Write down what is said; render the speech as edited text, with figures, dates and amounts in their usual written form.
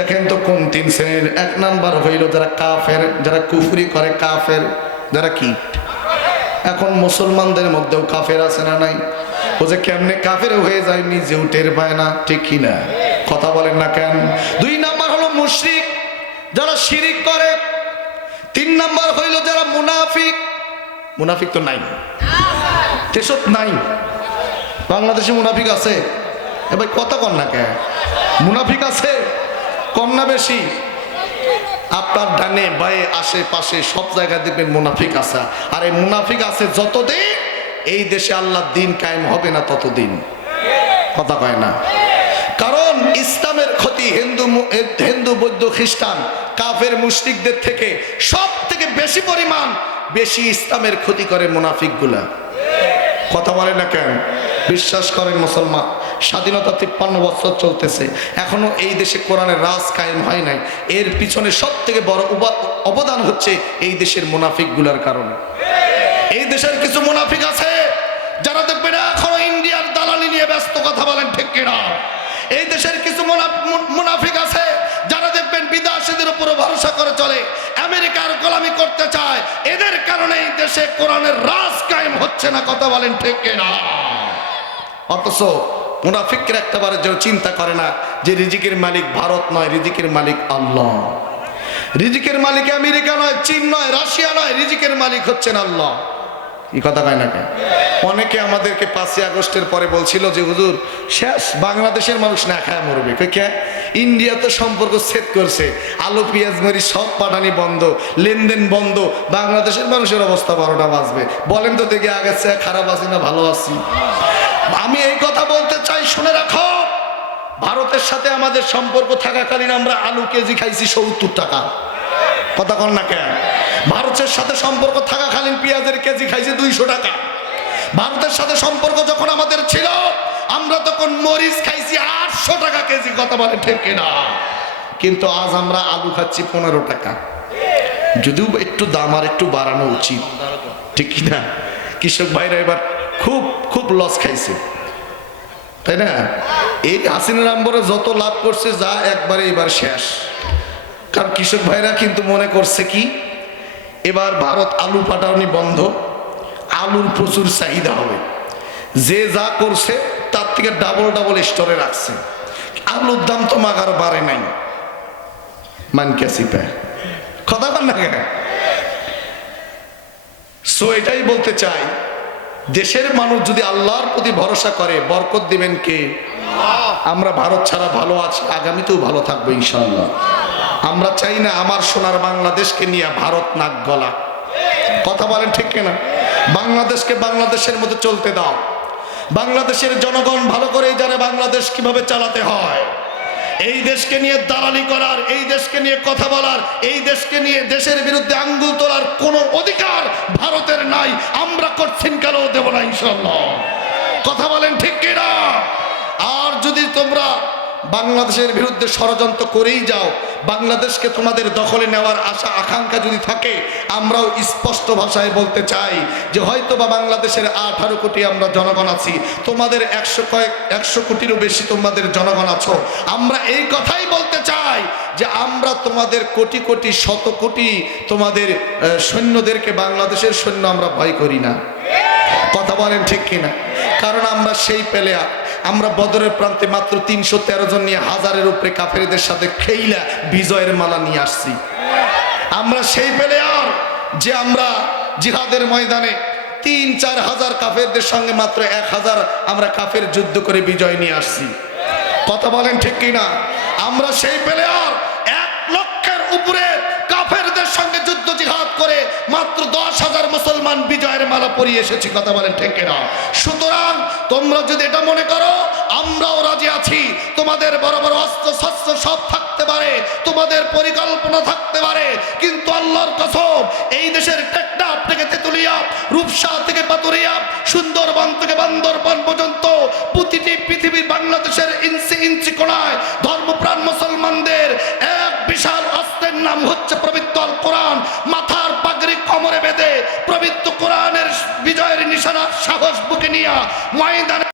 দেখেন তো কোন তিন শ্রেণীর। এক নাম্বার হইল যারা কাফের, যারা কুফরি করে, কাফের যারা কি এখন মুসলমানদের মধ্যেও কাফের আছে না নাই? ও যে কেমনে কাফের হয়ে যায় নিজেও টের পায় না, ঠিক কি না? কথা বলেন না কেন? দুই নাম্বার হলো মুশরিক, যারা শিরিক করে। তিন নাম্বার হইল যারা মুনাফিক। মুনাফিক তো নাই, তেসব নাই। বাংলাদেশে মুনাফিক আছে? এবার কথা কন না কে? মুনাফিক আছে কন্যা বেশি। আপনার ডানে বায়ে আশেপাশে সব জায়গায় দেখবেন মুনাফিক আছে। আর এই মুনাফিক আছে যতদিন এই দেশে আল্লাহর দিন কায়েম হবে না ততদিন। কথা কয় না? কারণ ইসলামের ক্ষতি হিন্দু বৌদ্ধ খ্রিস্টান কাফের মুশরিকদের থেকে সব থেকে বেশি পরিমাণ বেশি ইসলামের ক্ষতি করে মুনাফিকগুলা। কথা বলে না কেন? বিশ্বাস করেন মুসলমান, স্বাধীনতা 53 বছর চলতেছে, এখনো এই দেশে কোরআনের রাজ কায়েম হয় নাই। এর পিছনে সব থেকে বড় অবদান হচ্ছে এই দেশের মুনাফিকগুলার কারণে। এই দেশের কিছু মুনাফিক আছে যারা দেখবেন এখনো ইন্ডিয়ার দালালি নিয়ে ব্যস্ত। কথা বলেন ঠিক কিনা? এই দেশের কিছু মুনাফিক আছে যারা দেখবেন বিদেশিদের উপরে ভরসা করে চলে, আমেরিকার গোলামি করতে চায়। এদের কারণে এই দেশে কোরআনের রাজ কায়েম হচ্ছে না। কথা বলেন ঠিক কিনা? অথচ মুনাফিকরা একটাবারের জন্য চিন্তা করে না যে রিজিকের মালিক ভারত নয়, রিজিকের মালিক আল্লাহ। রিজিকের মালিক আমেরিকা নয়, চীন নয়, রাশিয়া নয়, রিজিকের মালিক হচ্ছেন আল্লাহ। এই কথা কয় না কেন? অনেকে আমাদেরকে 5ই আগস্টের পরে বলছিল যে হুজুর শেষ, বাংলাদেশের মানুষ না খায় মরবে। কে? ইন্ডিয়া তো সম্পর্ক ছেদ করছে, আলু পেঁয়াজ মরিচ সব পাঠানি বন্ধ, লেনদেন বন্ধ, বাংলাদেশের মানুষের অবস্থা 12টা বাজবে। বলেন তো দেখি আগের চেয়ে খারাপ আছি না ভালো আছি? আমি এই কথা বলতে চাই, শুনে রাখো, ভারতের সাথে আমাদের সম্পর্ক থাকাকালীন আমরা আলু কেজি খাইছি 70 টাকা। কথা কন না কেন? ভারতের সাথে সম্পর্ক থাকাকালীন পেঁয়াজের কেজি খাইছি 200 টাকা। ভারতের সাথে সম্পর্ক যখন আমাদের ছিল আমরা তখন মরিচ খাইছি 800 টাকা কেজি। কথা বলে ঠিক কিনা? কিন্তু আজ আমরা আলু খাচ্ছি 15 টাকা। যদিও একটু দাম আর একটু বাড়ানো উচিত, ঠিক কিনা? কৃষক ভাইরা এবার খুব খুব লস খাইছে, তাই না? এই হাসিনা নম্বরে যত লাভ করছে যা একবারে এবার শেষ। কারণ কৃষক ভাইরা কিন্তু মনে করছে কি এবার ভারত আলু পাঠানি বন্ধ, আলুর প্রচুর চাহিদা হবে, যে যা করছে তার থেকে ডাবল স্টোরে রাখছে। আলুর দাম তো মাগার বাড়ে নাই, মানকেসি পায়। কথা বল না কেন? সো এটাই বলতে চাই, দেশের মানুষ যদি আল্লাহর প্রতি ভরসা করে বরকত দিবেন কে? আমরা ভারত ছাড়া ভালো আছি, আগামীতেও ভালো থাকবো ইনশাআল্লাহ। আমরা চাই না আমার সোনার বাংলাদেশকে নিয়ে ভারত নাক গলা। কথা বলেন ঠিক কিনা? বাংলাদেশকে বাংলাদেশের মতো চলতে দাও। বাংলাদেশের জনগণ ভালো করে জানে বাংলাদেশ কিভাবে চালাতে হয়। এই দেশকে নিয়ে দালালি করার, এই দেশকে নিয়ে কথা বলার, এই দেশকে নিয়ে দেশের বিরুদ্ধে আঙ্গুল তোলার কোনো অধিকার ভারতের নাই। আমরা করছেন কেন দেব না ইনশাআল্লাহ। কথা বলেন ঠিক কিনা? আর যদি তোমরা বাংলাদেশের বিরুদ্ধে ষড়যন্ত্র করেই যাও, বাংলাদেশকে তোমাদের দখলে নেওয়ার আশা আকাঙ্ক্ষা যদি থাকে, আমরাও স্পষ্ট ভাষায় বলতে চাই যে হয়তো বা বাংলাদেশের 18 কোটি আমরা জনগণ আছি, তোমাদের 100 কোটিরও বেশি তোমাদের জনগণ আছো। আমরা এই কথাই বলতে চাই যে আমরা তোমাদের কোটি কোটি শত কোটি তোমাদের সৈন্যদেরকে, বাংলাদেশের সৈন্য আমরা ভয় করি না। কথা বলেন ঠিক কিনা? কারণ আমরা সেই প্লেয়ার। আমরা বদরের প্রান্তে মাত্র 313 জন নিয়ে হাজারের উপরে কাফেরদের সাথে খেইলা বিজয়ের মালা নিয়ে আসছি। আমরা সেই প্লেয়ার যে আমরা জিহাদের ময়দানে 3-4 হাজার কাফেরদের সঙ্গে মাত্র 1000 আমরা কাফের যুদ্ধ করে বিজয় নিয়ে আসছি। কথা বলেন ঠিক কিনা? আমরা সেই প্লেয়ার 1 লক্ষের উপরে কাফেরদের সঙ্গে যুদ্ধ জিহাদ করে মাত্র 10,000 মুসলমান বিজয়ের মালা পরিয়ে এসেছি। কথা বলেন ঠিক কিনা? সুতরাং তোমরা যদি এটা মনে করো আমরাও রাজি আছি, তোমাদের বড় বড় অস্ত্র শস্ত্র সব থাকতে পারে, তোমাদের পরিকল্পনা থাকতে পারে, কিন্তু আল্লাহর কসম এই দেশের টেকনাফ থেকে তেতুলিয়া, রূপসা থেকে পাতুরিয়া, সুন্দরবন থেকে বান্দরবন পর্যন্ত প্রতিটি পৃথিবীর বাংলাদেশের ইঞ্চি ইঞ্চি কোণায় ধর্মপ্রাণ মুসলমানদের এক বিশাল অস্ত্রের নাম হচ্ছে পবিত্র আল কোরআন। মাথার পাগড়ি কোমরে বেঁধে পবিত্র কোরআনের বিজয়ের নিশানা সাহস বুকে নিয়ে ময়দানে